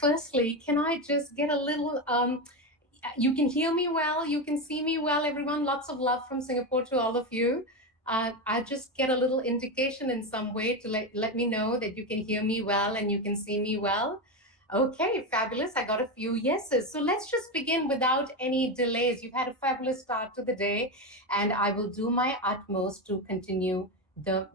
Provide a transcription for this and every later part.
Firstly, can I just get a little you can hear me well, you can see me well, everyone. Lots of love from Singapore to all of you. I just get a little indication in some way to let me know that you can hear me well and you can see me well. Okay, fabulous. I got a few yeses. So let's just begin without any delays. You've had a fabulous start to the day, and I will do my utmost to continue the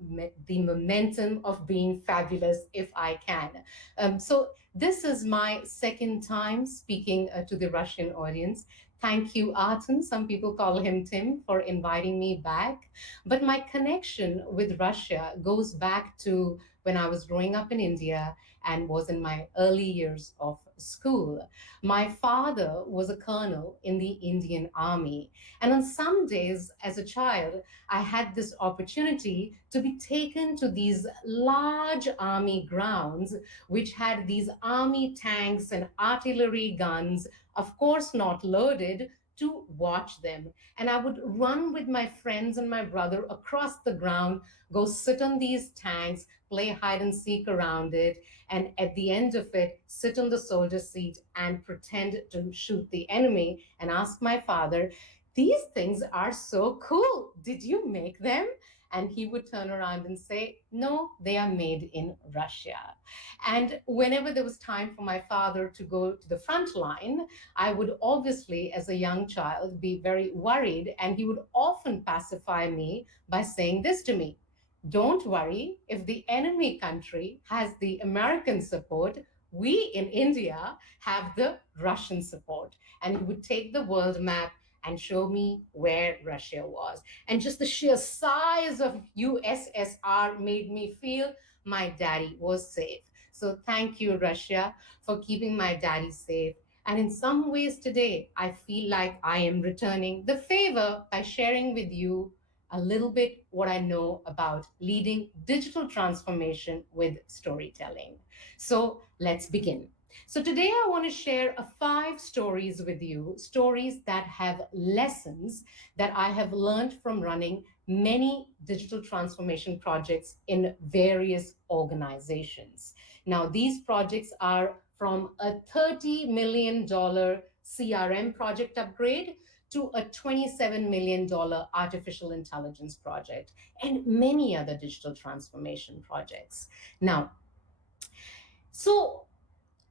momentum of being fabulous if I can. So this is my second time speaking to the Russian audience. Thank you, Artem. Some people call him Tim, for inviting me back. But my connection with Russia goes back to when I was growing up in India and was in my early years of school. My father was a colonel in the Indian Army. And on some days as a child, I had this opportunity to be taken to these large army grounds which had these army tanks and artillery guns, of course, not loaded, to watch them. And I would run with my friends and my brother across the ground, go sit on these tanks, play hide and seek around it, and at the end of it, sit on the soldier seat and pretend to shoot the enemy and ask my father, "These things are so cool. Did you make them?" And he would turn around and say, "No, they are made in Russia." And whenever there was time for my father to go to the front line, I would obviously, as a young child, be very worried. And he would often pacify me by saying this to me: "Don't worry, if the enemy country has the American support, we in India have the Russian support." And he would take the world map and show me where Russia was. And just the sheer size of USSR made me feel my daddy was safe. So thank you, Russia, for keeping my daddy safe. And in some ways today, I feel like I am returning the favor by sharing with you a little bit what I know about leading digital transformation with storytelling. So let's begin. So today I want to share 5 stories with you, stories that have lessons that I have learned from running many digital transformation projects in various organizations. Now, these projects are from a $30 million CRM project upgrade to a $27 million artificial intelligence project and many other digital transformation projects. Now, so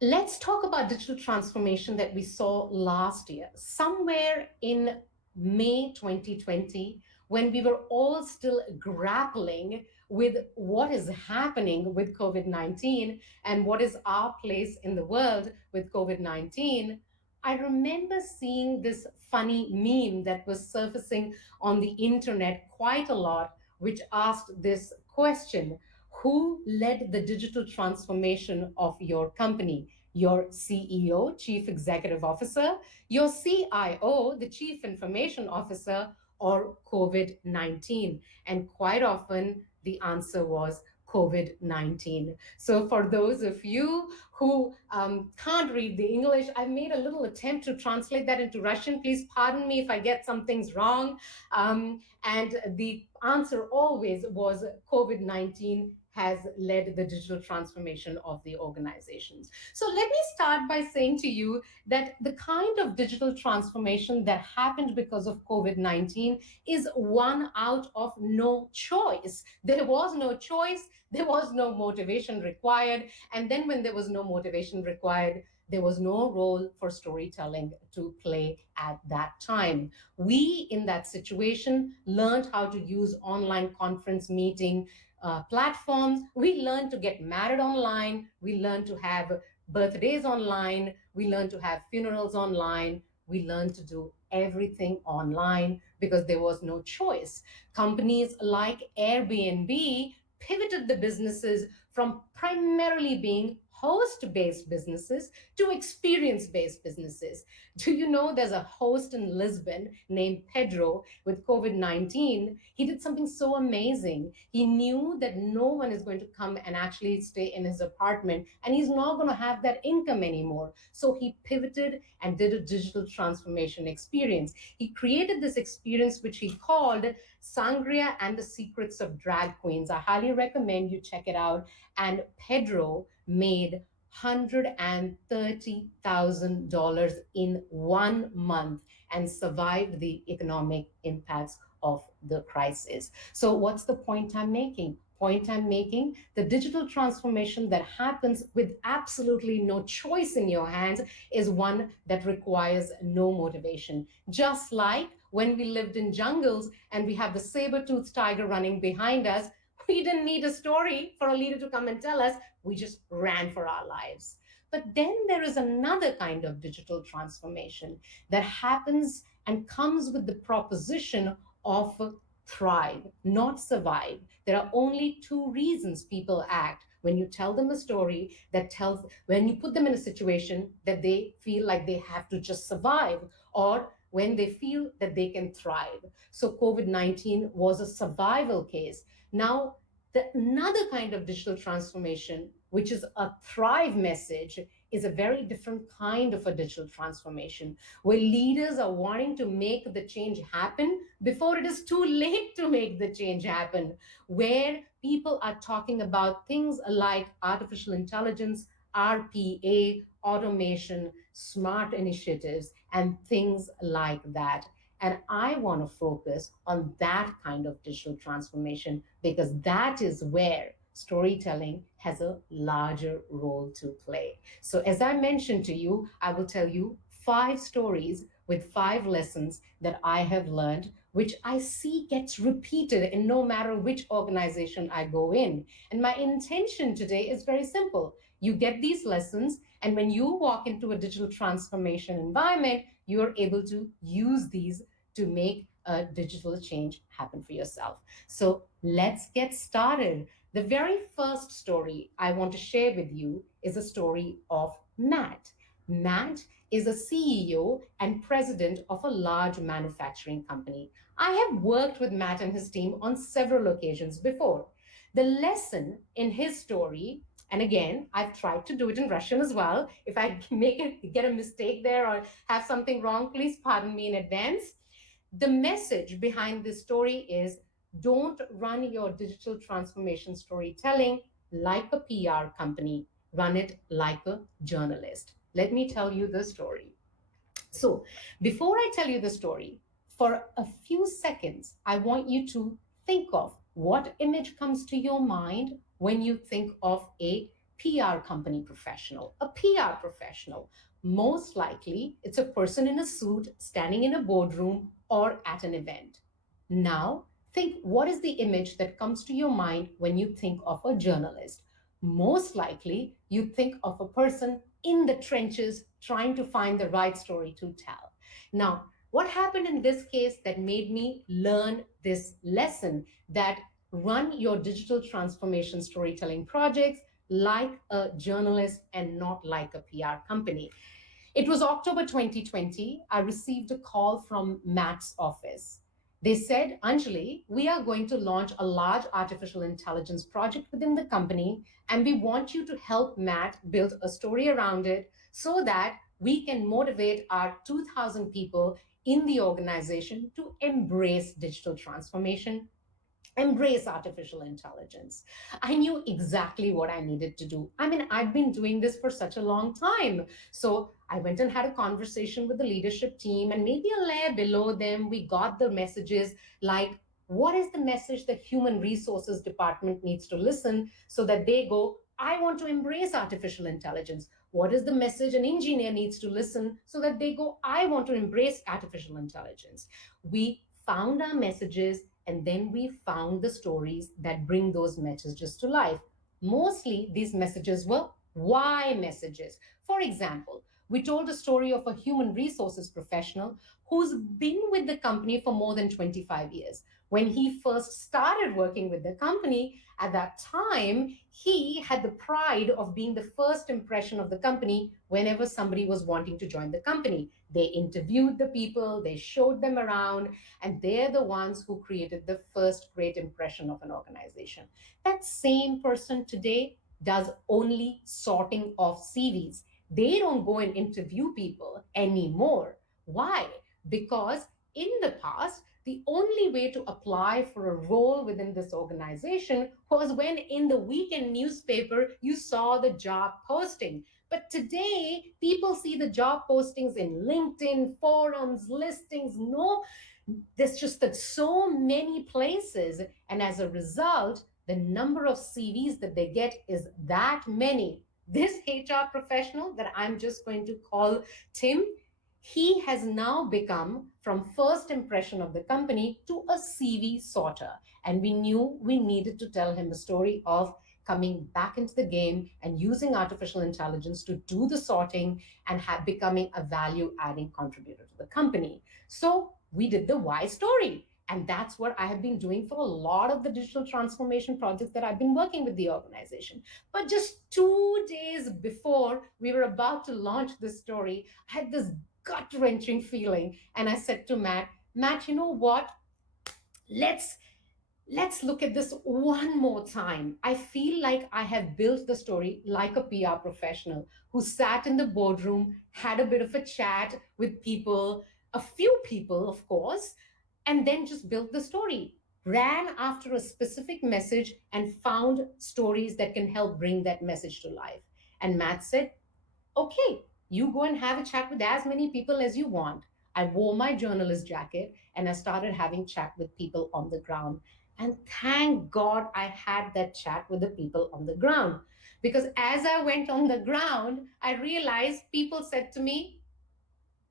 let's talk about digital transformation that we saw last year, somewhere in May 2020, when we were all still grappling with what is happening with COVID 19 and what is our place in the world with COVID 19. I remember seeing this funny meme that was surfacing on the internet quite a lot, which asked this question: who led the digital transformation of your company? Your CEO, Chief Executive Officer, your CIO, the Chief Information Officer, or COVID 19? And quite often the answer was COVID 19. So, for those of you who can't read the English, I made a little attempt to translate that into Russian. Please pardon me if I get some things wrong. And the answer always was COVID 19 has led the digital transformation of the organizations. So let me start by saying to you that the kind of digital transformation that happened because of COVID 19 is one out of no choice. There was no choice, there was no motivation required. And then, when there was no motivation required, there was no role for storytelling to play at that time. We, in that situation, learned how to use online conference meeting platforms. We learned to get married online. We learned to have birthdays online. We learned to have funerals online. We learned to do everything online because there was no choice. Companies like Airbnb pivoted the businesses from primarily being host based businesses to experience based businesses. Do you know there's a host in Lisbon named Pedro with COVID 19? He did something so amazing. He knew that no one is going to come and actually stay in his apartment, and he's not going to have that income anymore. So he pivoted and did a digital transformation experience. He created this experience which he called Sangria and the Secrets of Drag Queens. I highly recommend you check it out. And Pedro made $130,000 in 1 month and survived the economic impacts of the crisis. So, what's the point I'm making? Point I'm making, the digital transformation that happens with absolutely no choice in your hands is one that requires no motivation. Just like when we lived in jungles and we have the saber-toothed tiger running behind us, we didn't need a story for a leader to come and tell us. We just ran for our lives. But then there is another kind of digital transformation that happens and comes with the proposition of thrive, not survive. There are only two reasons people act: when you tell them a story that tells, when you put them in a situation that they feel like they have to just survive, or when they feel that they can thrive. So COVID 19 was a survival case. Now, another kind of digital transformation, which is a thrive message, is a very different kind of a digital transformation where leaders are wanting to make the change happen before it is too late to make the change happen, where people are talking about things like artificial intelligence, RPA, automation, smart initiatives, and things like that. And I want to focus on that kind of digital transformation because that is where storytelling has a larger role to play. So, as I mentioned to you, I will tell you 5 stories with 5 lessons that I have learned, which I see gets repeated in no matter which organization I go in. And my intention today is very simple. You get these lessons, and when you walk into a digital transformation environment, you're able to use these to make a digital change happen for yourself. So let's get started. The very first story I want to share with you is a story of Matt. Matt is a CEO and president of a large manufacturing company. I have worked with Matt and his team on several occasions before. The lesson in his story, and again, I've tried to do it in Russian as well. If I get a mistake there or have something wrong, please pardon me in advance. The message behind this story is: don't run your digital transformation storytelling like a PR company, run it like a journalist. Let me tell you the story. So, before I tell you the story, for a few seconds, I want you to think of what image comes to your mind when you think of a PR company professional. A PR professional, most likely, it's a person in a suit standing in a boardroom or at an event. Now, think, what is the image that comes to your mind when you think of a journalist? Most likely, you think of a person in the trenches trying to find the right story to tell. Now, what happened in this case that made me learn this lesson, that run your digital transformation storytelling projects like a journalist and not like a PR company? It was October 2020. I received a call from Matt's office. They said, Anjali, we are going to launch a large artificial intelligence project within the company, and we want you to help Matt build a story around it so that we can motivate our 2,000 people in the organization to embrace digital transformation, embrace artificial intelligence. I knew exactly what I needed to do. I mean, I've been doing this for such a long time. So I went and had a conversation with the leadership team, and maybe a layer below them, we got the messages like, what is the message the human resources department needs to listen so that they go, I want to embrace artificial intelligence? What is the message an engineer needs to listen so that they go, I want to embrace artificial intelligence? We found our messages, and then we found the stories that bring those messages to life. Mostly these messages were why messages. For example, We told a story of a human resources professional who's been with the company for more than 25 years. When he first started working with the company, at that time, he had the pride of being the first impression of the company whenever somebody was wanting to join the company. They interviewed the people, they showed them around, and they're the ones who created the first great impression of an organization. That same person today does only sorting of CVs. They don't go and interview people anymore. Why? Because in the past, the only way to apply for a role within this organization was when in the weekend newspaper you saw the job posting. But today, people see the job postings in LinkedIn, forums, listings. No, there's just that so many places. And as a result, the number of CVs that they get is that many. This HR professional that I'm just going to call Tim, he has now become from first impression of the company to a CV sorter. And we knew we needed to tell him a story of coming back into the game and using artificial intelligence to do the sorting and becoming a value adding contributor to the company. So we did the why story. And that's what I have been doing for a lot of the digital transformation projects that I've been working with the organization. But just 2 days before we were about to launch this story, I had this gut wrenching feeling. And I said to Matt, you know what? Let's let's look at this one more time. I feel like I have built the story like a PR professional who sat in the boardroom, had a bit of a chat with people, a few people, of course, and then just built the story. Ran after a specific message and found stories that can help bring that message to life. And Matt said, okay, you go and have a chat with as many people as you want. I wore my journalist jacket and I started having chat with people on the ground. And thank God I had that chat with the people on the ground. Because as I went on the ground, I realized people said to me,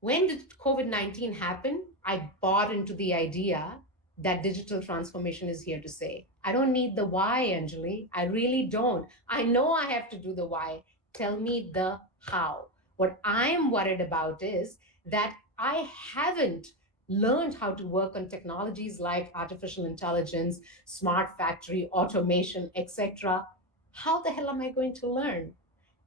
when did COVID-19 happen? I bought into the idea that digital transformation is here to stay. I don't need the why, Anjali. I really don't. I know I have to do the why. Tell me the how. What I'm worried about is that I haven't learned how to work on technologies like artificial intelligence, smart factory, automation, etc. How the hell am I going to learn?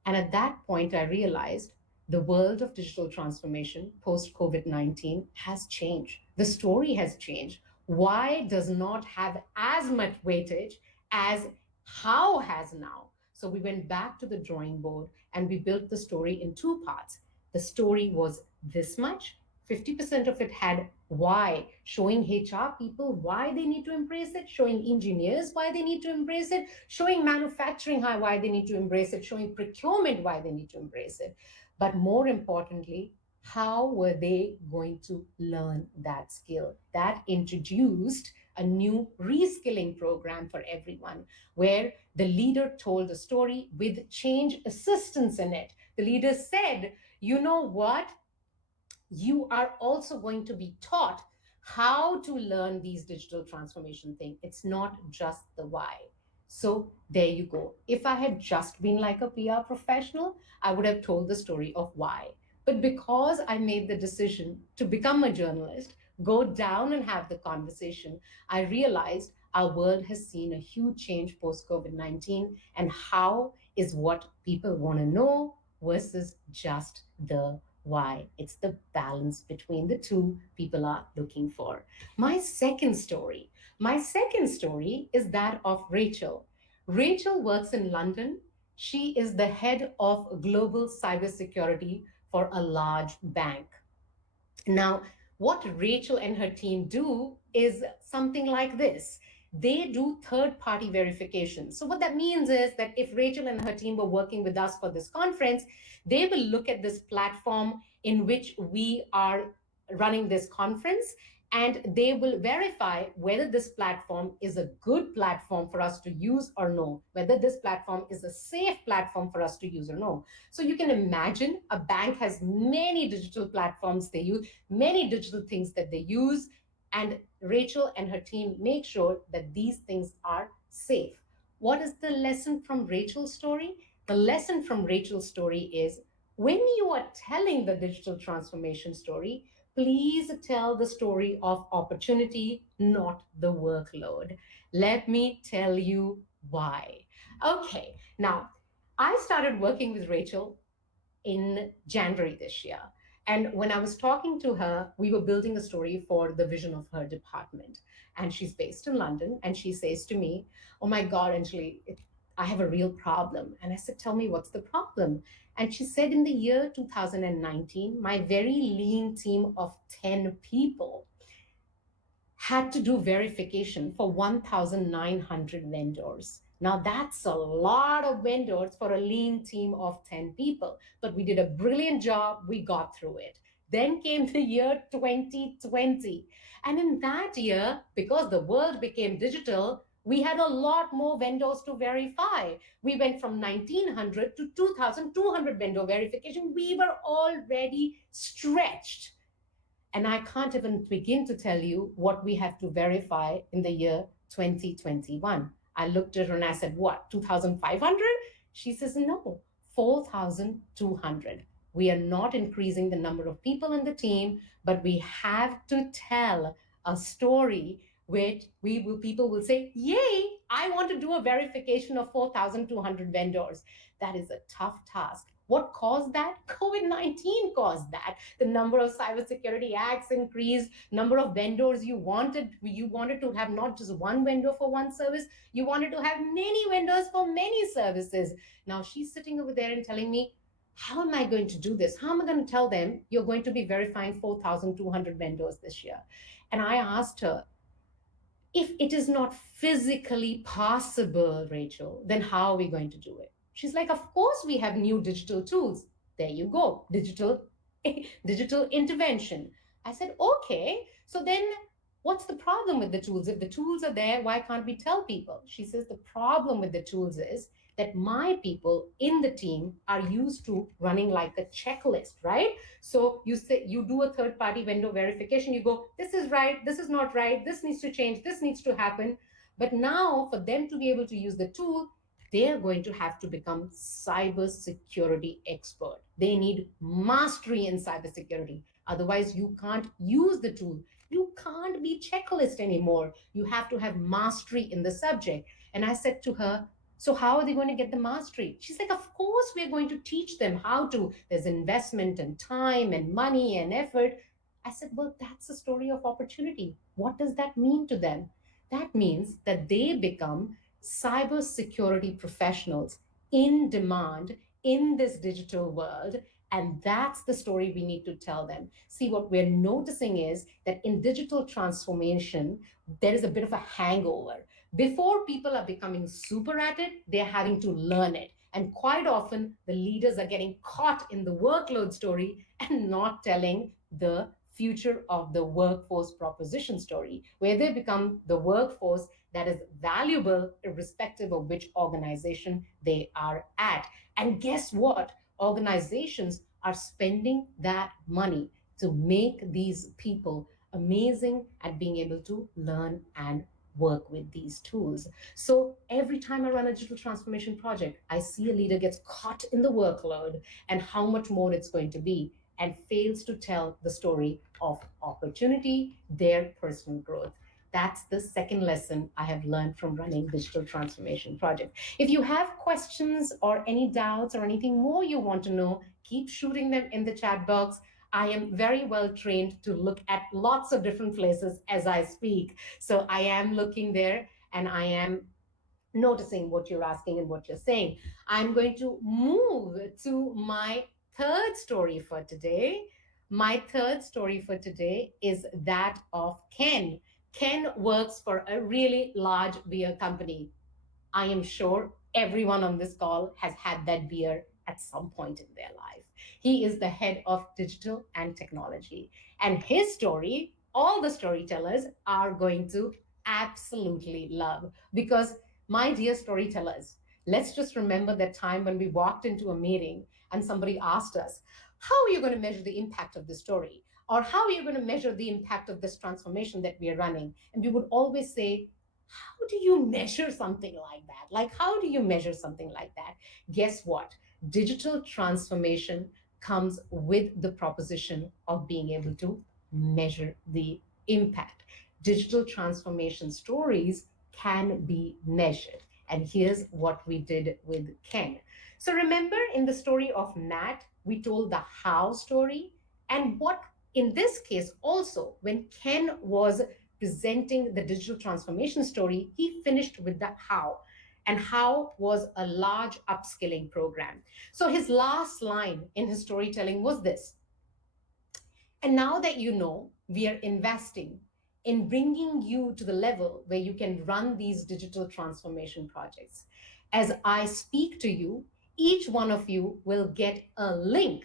And at that point, I realized the world of digital transformation post COVID 19 has changed. The story has changed. Why does not have as much weightage as how has now? So we went back to the drawing board and we built the story in two parts. The story was this much, 50% of it had why, showing HR people why they need to embrace it, showing engineers why they need to embrace it, showing manufacturing why they need to embrace it, showing procurement why they need to embrace it. But more importantly, how were they going to learn that skill? That introduced a new reskilling program for everyone, where the leader told a story with change assistance in it. The leader said, you know what? You are also going to be taught how to learn these digital transformation things. It's not just the why. So there you go. If I had just been like a PR professional, I would have told the story of why. But because I made the decision to become a journalist, go down and have the conversation, I realized our world has seen a huge change post COVID 19. And how is what people want to know versus just the why. It's the balance between the two people are looking for. My second story is that of Rachel. Rachel works in London. She is the head of global cybersecurity for a large bank. Now, what Rachel and her team do is something like this. They do third party verification. So, what that means is that if Rachel and her team were working with us for this conference, they will look at this platform in which we are running this conference and they will verify whether this platform is a good platform for us to use or no, whether this platform is a safe platform for us to use or no. So you can imagine a bank has many digital platforms they use, many digital things that they use, and Rachel and her team make sure that these things are safe. What is the lesson from Rachel's story? The lesson from Rachel's story is When you are telling the digital transformation story, please tell the story of opportunity, not the workload. Let me tell you why. Okay, now I started working with Rachel in January this year. And when I was talking to her, we were building a story for the vision of her department. And she's based in London. And she says to me, "Oh my God, Anjali, I have a real problem." And I said, "Tell me, what's the problem?" And she said, "In the year 2019, my very lean team of 10 people had to do verification for 1,900 vendors. Now, that's a lot of vendors for a lean team of 10 people, but we did a brilliant job. We got through it. Then came the year 2020. And in that year, because the world became digital, we had a lot more vendors to verify. We went from 1,900 to 2,200 vendor verification. We were already stretched. And I can't even begin to tell you what we have to verify in the year 2021. I looked at her and I said, "What, 2,500?" She says, "No, 4,200. We are not increasing the number of people in the team, but we have to tell a story which people will say, 'Yay, I want to do a verification of 4,200 vendors.'" That is a tough task. What caused that? COVID-19 caused that. The number of cybersecurity acts increased, number of vendors you wanted to have not just one vendor for one service, you wanted to have many vendors for many services. Now she's sitting over there and telling me, how am I going to do this? How am I going to tell them you're going to be verifying 4,200 vendors this year? And I asked her, if it is not physically possible, Rachel, then how are we going to do it? She's like, of course we have new digital tools. There you go, digital intervention. I said, okay, so then what's the problem with the tools? If the tools are there, why can't we tell people? She says, the problem with the tools is that my people in the team are used to running like a checklist, right? So you say you do a third party vendor verification, you go, this is right, this is not right, this needs to change, this needs to happen. But now for them to be able to use the tool, they're going to have to become cybersecurity expert. They need mastery in cybersecurity. Otherwise, you can't use the tool. You can't be checklist anymore. You have to have mastery in the subject. And I said to her, so how are they going to get the mastery? She's like, of course, we're going to teach them how to. There's investment and time and money and effort. I said, well, that's a story of opportunity. What does that mean to them? That means that they become cybersecurity professionals in demand in this digital world. And that's the story we need to tell them. See, what we're noticing is that in digital transformation, there is a bit of a hangover. Before people are becoming super at it, they're having to learn it. And quite often, the leaders are getting caught in the workload story and not telling the future of the workforce proposition story, where they become the workforce that is valuable irrespective of which organization they are at. And guess what? Organizations are spending that money to make these people amazing at being able to learn and work with these tools. So every time I run a digital transformation project, I see a leader gets caught in the workload and how much more it's going to be and fails to tell the story of opportunity, their personal growth. That's the second lesson I have learned from running digital transformation projects. If you have questions or any doubts or anything more you want to know, keep shooting them in the chat box. I am very well trained to look at lots of different places as I speak. So I am looking there and I am noticing what you're asking and what you're saying. I'm going to move to my third story for today. My third story for today is that of Ken. Ken works for a really large beer company. I am sure everyone on this call has had that beer at some point in their life. He is the head of digital and technology. And his story, all the storytellers are going to absolutely love because, my dear storytellers, let's just remember that time when we walked into a meeting and somebody asked us, how are you going to measure the impact of the story? Or how are you going to measure the impact of this transformation that we are running? And we would always say, how do you measure something like that? Like, how do you measure something like that? Guess what? Digital transformation comes with the proposition of being able to measure the impact. Digital transformation stories can be measured. And here's what we did with Ken. So remember in the story of Nat, we told the how story. And what in this case also, when Ken was presenting the digital transformation story, he finished with the how. And how was a large upskilling program. So his last line in his storytelling was this: and now that you know, we are investing in bringing you to the level where you can run these digital transformation projects. As I speak to you, each one of you will get a link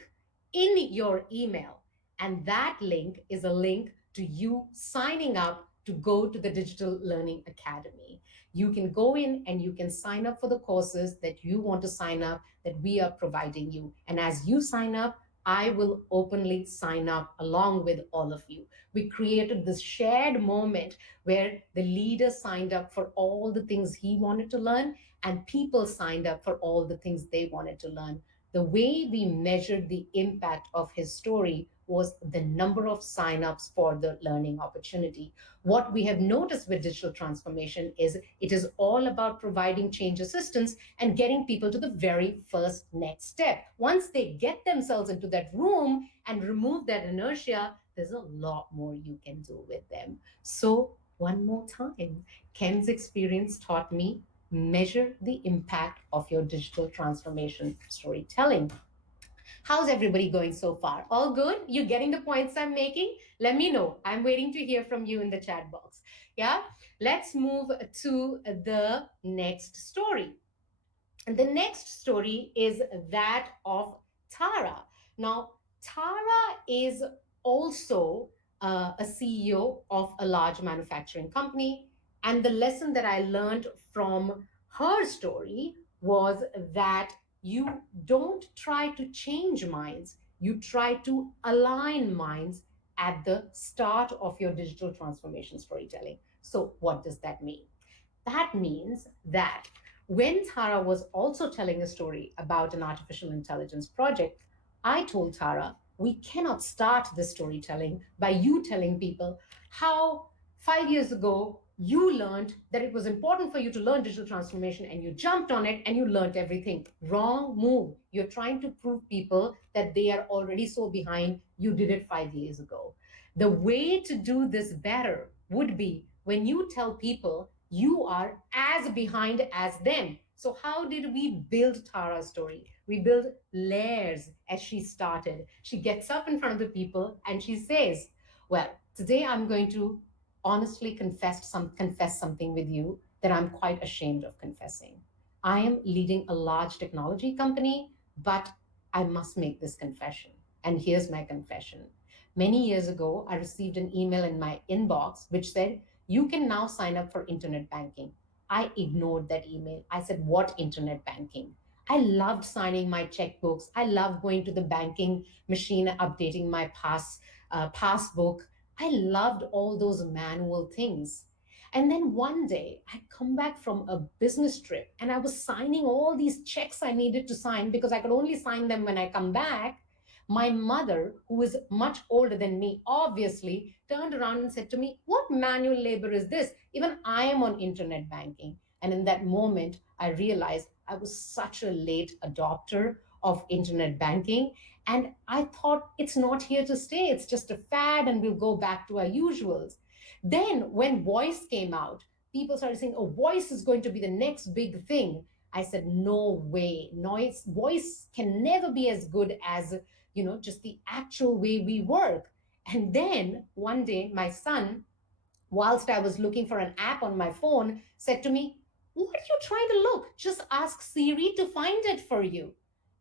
in your email. And that link is a link to you signing up to go to the Digital Learning Academy. You can go in and you can sign up for the courses that you want to sign up that we are providing you. And as you sign up, I will openly sign up along with all of you. We created this shared moment where the leader signed up for all the things he wanted to learn, and people signed up for all the things they wanted to learn. The way we measured the impact of his story was the number of signups for the learning opportunity. What we have noticed with digital transformation is it is all about providing change assistance and getting people to the very first next step. Once they get themselves into that room and remove that inertia, there's a lot more you can do with them. So, one more time, Ken's experience taught me measure the impact of your digital transformation storytelling. How's everybody going so far? All good? You getting the points I'm making? Let me know. I'm waiting to hear from you in the chat box. Yeah? Let's move to the next story. And the next story is that of Tara. Now, Tara is also a CEO of a large manufacturing company. And the lesson that I learned from her story was that you don't try to change minds, you try to align minds at the start of your digital transformation storytelling. So, what does that mean? That means that when Tara was also telling a story about an artificial intelligence project, I told Tara, we cannot start the storytelling by you telling people how 5 years ago you learned that it was important for you to learn digital transformation and you jumped on it and you learned everything. Wrong move. You're trying to prove people that they are already so behind. You did it 5 years ago. The way to do this better would be when you tell people you are as behind as them. So, how did we build Tara's story? We build layers as she started. She gets up in front of the people and she says, well, today I'm going to honestly confess something with you that I'm quite ashamed of confessing. I am leading a large technology company, but I must make this confession. And here's my confession. Many years ago, I received an email in my inbox which said, you can now sign up for internet banking. I ignored that email. I said, what internet banking? I loved signing my checkbooks. I loved going to the banking machine, updating my passbook. I loved all those manual things. And then one day I come back from a business trip and I was signing all these checks I needed to sign because I could only sign them when I come back. My mother, who is much older than me, obviously turned around and said to me, what manual labor is this? Even I am on internet banking. And in that moment, I realized I was such a late adopter of internet banking. And I thought it's not here to stay. It's just a fad and we'll go back to our usuals. Then when voice came out, people started saying, oh, voice is going to be the next big thing. I said, no way. Voice can never be as good as just the actual way we work. And then one day, my son, whilst I was looking for an app on my phone, said to me, what are you trying to look? Just ask Siri to find it for you.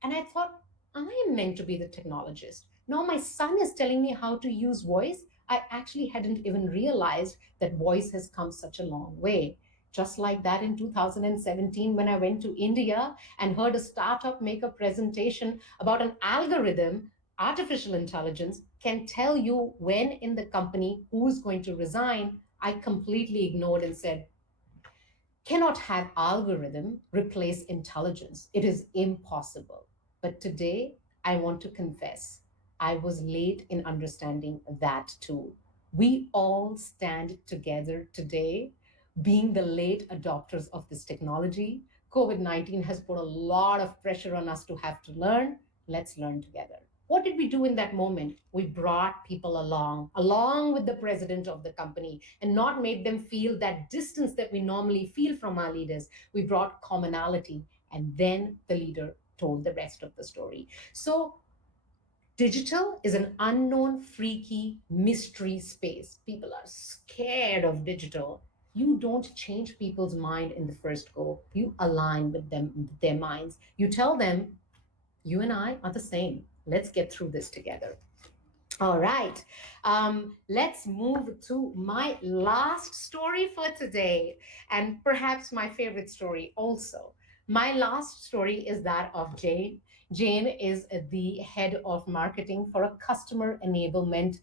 And I thought, I am meant to be the technologist. Now my son is telling me how to use voice. I actually hadn't even realized that voice has come such a long way. Just like that in 2017, when I went to India and heard a startup make a presentation about an algorithm, artificial intelligence can tell you when in the company who's going to resign, I completely ignored and said, cannot have algorithm replace intelligence. It is impossible. But today, I want to confess, I was late in understanding that too. We all stand together today, being the late adopters of this technology. COVID 19 has put a lot of pressure on us to have to learn. Let's learn together. What did we do in that moment? We brought people along with the president of the company, and not made them feel that distance that we normally feel from our leaders. We brought commonality, and then the leader told the rest of the story. So, digital is an unknown, freaky, mystery space. People are scared of digital. You don't change people's mind in the first go. You align with them, with their minds. You tell them, you and I are the same. Let's get through this together. All right. Let's move to my last story for today, and perhaps my favorite story also. My last story is that of Jane. Jane is the head of marketing for a customer enablement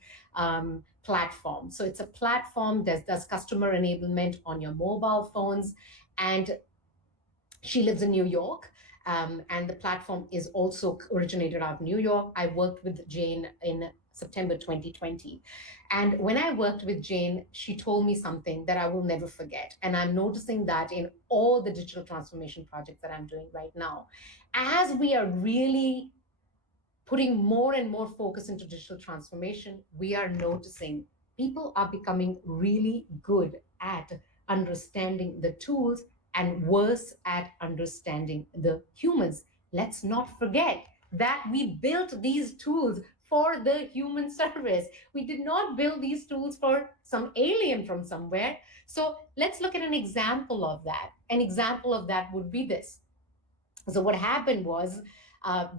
platform. So it's a platform that does customer enablement on your mobile phones, and she lives in New York. And the platform is also originated out of New York. I worked with Jane in September 2020. And when I worked with Jane, she told me something that I will never forget. And I'm noticing that in all the digital transformation projects that I'm doing right now. As we are really putting more and more focus into digital transformation, we are noticing people are becoming really good at understanding the tools and worse at understanding the humans. Let's not forget that we built these tools for the human service. We did not build these tools for some alien from somewhere. So let's look at an example of that. An example of that would be this. So what happened was,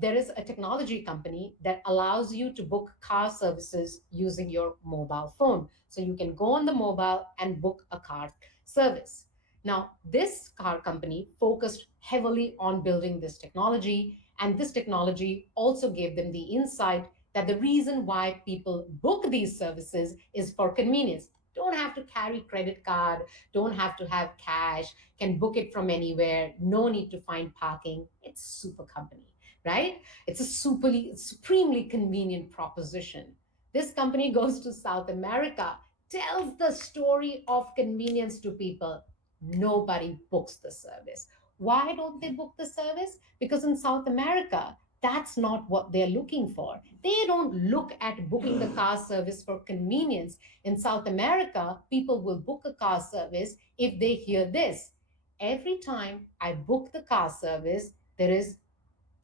there is a technology company that allows you to book car services using your mobile phone. So you can go on the mobile and book a car service. Now, this car company focused heavily on building this technology, and this technology also gave them the insight that the reason why people book these services is for convenience. Don't have to carry credit card, don't have to have cash, can book it from anywhere, no need to find parking. It's super company, right? It's a supremely convenient proposition. This company goes to South America, tells the story of convenience to people. Nobody books the service. Why don't they book the service? Because in South America, that's not what they're looking for. They don't look at booking the car service for convenience. In South America, people will book a car service if they hear this. Every time I book the car service, there is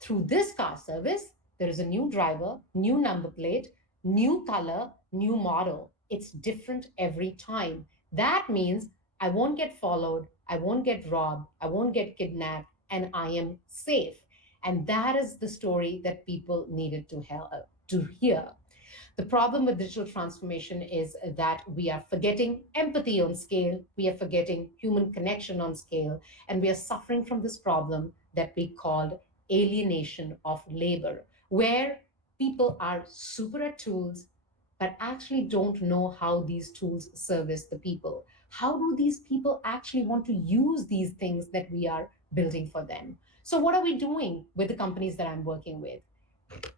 through this car service, there is a new driver, new number plate, new color, new model. It's different every time. That means I won't get followed, I won't get robbed, I won't get kidnapped, and I am safe. And that is the story that people needed to hear. The problem with digital transformation is that we are forgetting empathy on scale, we are forgetting human connection on scale, and we are suffering from this problem that we called alienation of labor, where people are super at tools but actually don't know how these tools service the people. How do these people actually want to use these things that we are building for them? So, what are we doing with the companies that I'm working with?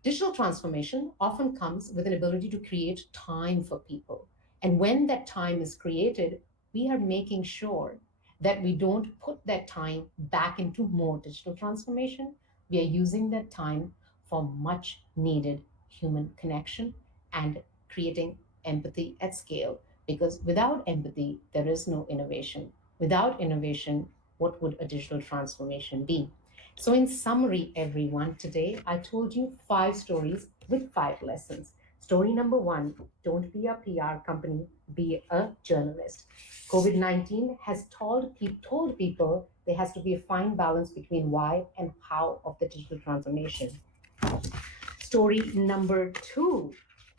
Digital transformation often comes with an ability to create time for people. And when that time is created, we are making sure that we don't put that time back into more digital transformation. We are using that time for much needed human connection and creating empathy at scale. Because without empathy, there is no innovation. Without innovation, what would a digital transformation be? So, in summary, everyone, today I told you 5 stories with 5 lessons. Story number 1, don't be a PR company, be a journalist. COVID 19 has told people there has to be a fine balance between why and how of the digital transformation. Story number 2,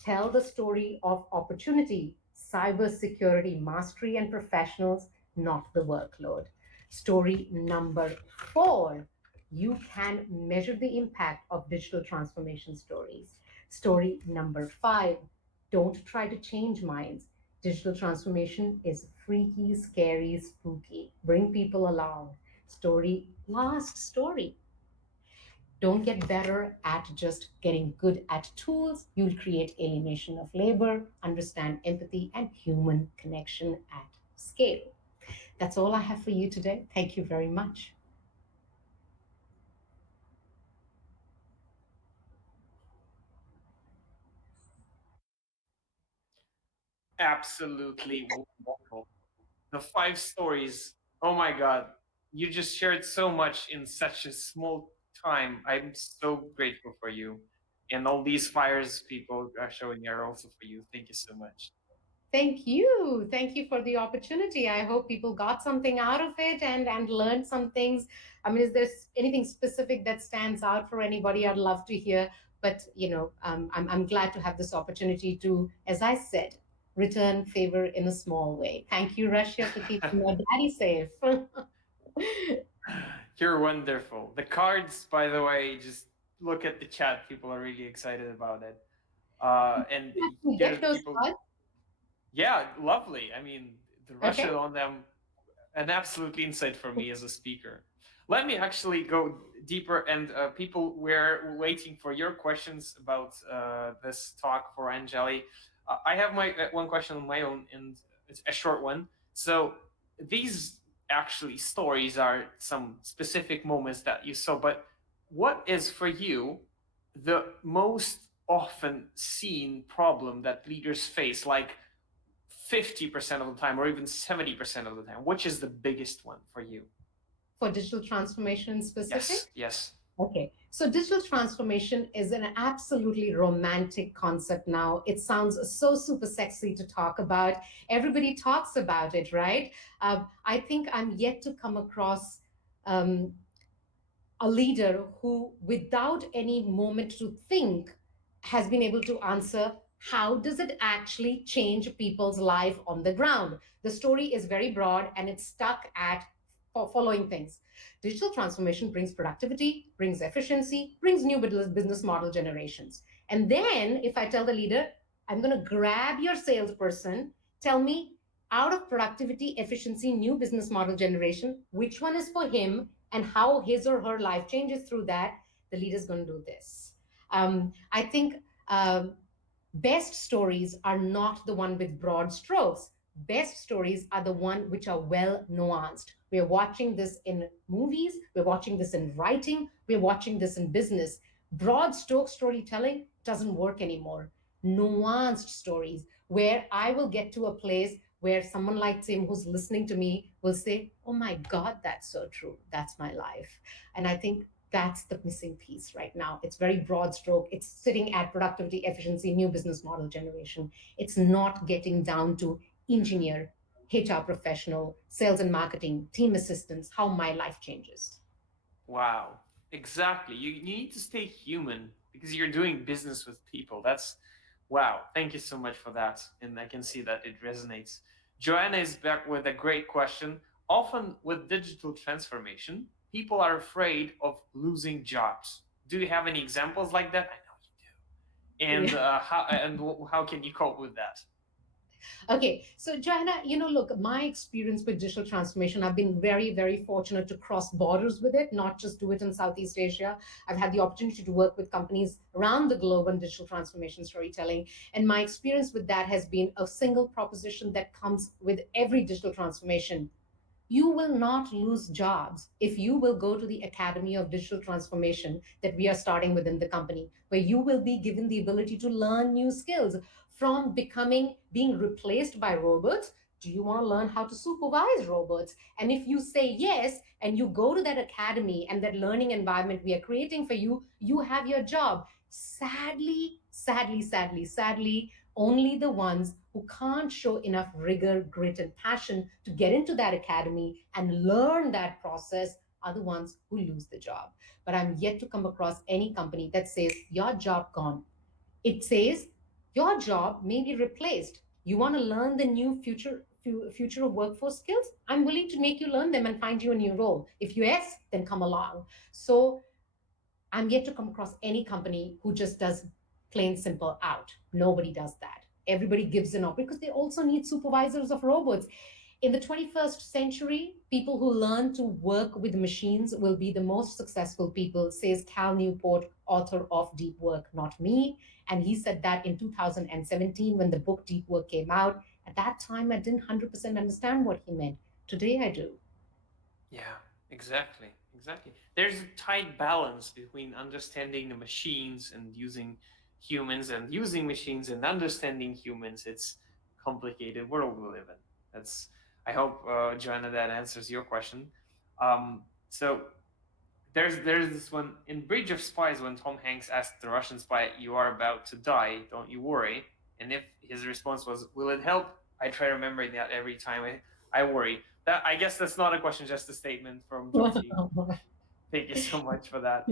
tell the story of opportunity, cybersecurity mastery, and professionals, not the workload. Story number 4, you can measure the impact of digital transformation stories. Story number 5, don't try to change minds. Digital transformation is freaky, scary, spooky. Bring people along. Last story. Don't get better at just getting good at tools. You'll create alienation of labor, understand empathy and human connection at scale. That's all I have for you today. Thank you very much. Absolutely wonderful. The five stories. Oh my God. You just shared so much in such a small time. I'm so grateful for you. And all these fires people are showing are also for you. Thank you so much. Thank you. Thank you for the opportunity. I hope people got something out of it and learned some things. I mean, is there anything specific that stands out for anybody? I'd love to hear. But I'm glad to have this opportunity to, as I said, return favor in a small way. Thank you, Russia, for keeping my daddy safe. You're wonderful. The cards, by the way, just look at the chat. People are really excited about it. And Let me here's get those people. cards. Yeah, lovely. I mean, the Russian Okay. on them, an absolute insight for me as a speaker. Let me actually go deeper, and people were waiting for your questions about this talk for Angeli. I have my one question on my own, and it's a short one. So these actually stories are some specific moments that you saw, but what is for you the most often seen problem that leaders face? Like 50% of the time or even 70% of the time, which is the biggest one for you? For digital transformation specific? Yes, yes. Okay, so digital transformation is an absolutely romantic concept now. It sounds so super sexy to talk about. Everybody talks about it, right? I think I'm yet to come across um, a leader who, without any moment to think, has been able to answer how does it actually change people's life on the ground. The story is very broad and it's stuck at following things. Digital transformation brings productivity, brings efficiency, brings new business model generations. And then if I tell the leader, I'm going to grab your salesperson, tell me out of productivity, efficiency, new business model generation, which one is for him and how his or her life changes through that, the leader's going to do this. I think best stories are not the one with broad strokes. Best stories are the one which are well nuanced. We're watching this in movies, we're watching this in writing, we're watching this in business. Broad stroke storytelling doesn't work anymore. Nuanced stories where I will get to a place where someone like Tim who's listening to me will say, oh my God, that's so true. That's my life. And I think that's the missing piece right now. It's very broad stroke. It's sitting at productivity, efficiency, new business model generation. It's not getting down to engineer, HR professional, sales and marketing, team assistants, how my life changes. Wow. Exactly. You need to stay human because you're doing business with people. That's wow. Thank you so much for that. And I can see that it resonates. Joanna is back with a great question. Often with digital transformation, people are afraid of losing jobs. Do you have any examples like that? I know you do. Yeah. How can you cope with that? Okay, so Joanna, look, my experience with digital transformation, I've been very, very fortunate to cross borders with it, not just do it in Southeast Asia. I've had the opportunity to work with companies around the globe on digital transformation storytelling. And my experience with that has been a single proposition that comes with every digital transformation. You will not lose jobs if you will go to the Academy of Digital Transformation that we are starting within the company, where you will be given the ability to learn new skills from being replaced by robots. Do you want to learn how to supervise robots? And if you say yes, and you go to that academy and that learning environment we are creating for you, you have your job. Sadly, only the ones who can't show enough rigor, grit, and passion to get into that academy and learn that process are the ones who lose the job. But I'm yet to come across any company that says, your job gone. It says, your job may be replaced. You want to learn the new future of workforce skills? I'm willing to make you learn them and find you a new role. If yes, then come along. So I'm yet to come across any company who just does plain simple out. Nobody does that. Everybody gives an op because they also need supervisors of robots. In the 21st century, people who learn to work with machines will be the most successful people, says Cal Newport, author of Deep Work, Not Me. And he said that in 2017 when the book Deep Work came out. At that time, I didn't 100% understand what he meant. Today, I do. Yeah, exactly. Exactly. There's a tight balance between understanding the machines and using humans, and using machines and understanding humans. It's a complicated world we live in. That's. I hope, Joanna, that answers your question. So there's this one in Bridge of Spies when Tom Hanks asked the Russian spy, "You are about to die, don't you worry." And if his response was, "Will it help?" I try remembering that every time I worry. That, I guess that's not a question, just a statement from Jyoti. Thank you so much for that.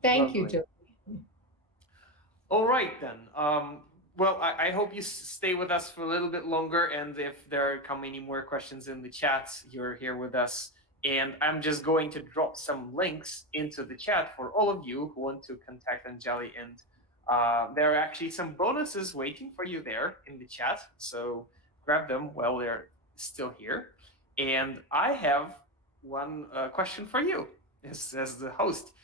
Thank you, Lovely. Joe. All right then. Well, I hope you stay with us for a little bit longer, and if there come any more questions in the chat, you're here with us. And I'm just going to drop some links into the chat for all of you who want to contact Anjali. And there are actually some bonuses waiting for you there in the chat. So grab them while they're still here. And I have one question for you as the host.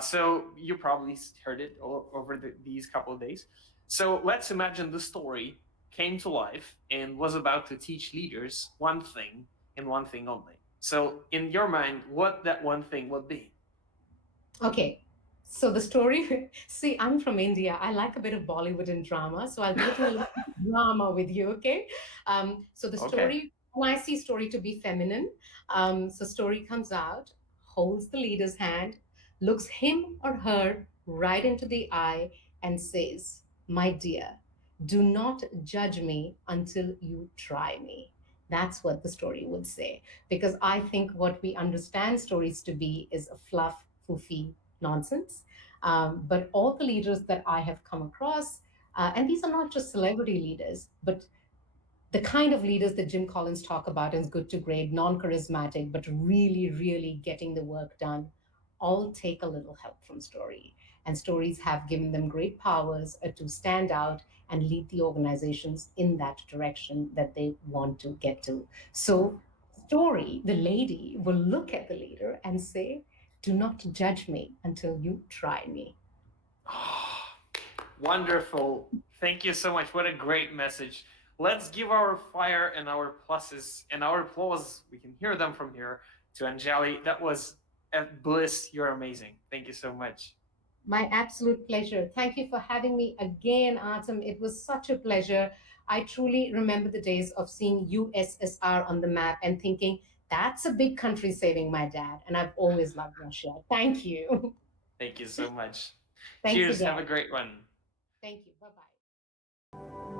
So you probably heard it over these couple of days. So let's imagine the story came to life and was about to teach leaders one thing and one thing only. So in your mind, what that one thing would be? Okay. So the story, see, I'm from India. I like a bit of Bollywood and drama. So I'll go to a little drama with you, okay? So the Okay. story, when I see story to be feminine, so story comes out, holds the leader's hand, looks him or her right into the eye and says, "My dear, do not judge me until you try me." That's what the story would say. Because I think what we understand stories to be is a fluff, foofy nonsense. But all the leaders that I have come across, and these are not just celebrity leaders, but the kind of leaders that Jim Collins talk about is good to great, non-charismatic, but really, really getting the work done, all take a little help from story. And stories have given them great powers to stand out and lead the organizations in that direction that they want to get to. So story, the lady will look at the leader and say, "Do not judge me until you try me." Oh, wonderful. Thank you so much. What a great message. Let's give our fire and our pluses and our applause. We can hear them from here to Anjali. That was a bliss. You're amazing. Thank you so much. My absolute pleasure. Thank you for having me again, Artem. It was such a pleasure. I truly remember the days of seeing USSR on the map and thinking, that's a big country saving my dad. And I've always loved Russia. Thank you. Thank you so much. Thanks Cheers. Have again. a great one. Thank you. Bye bye.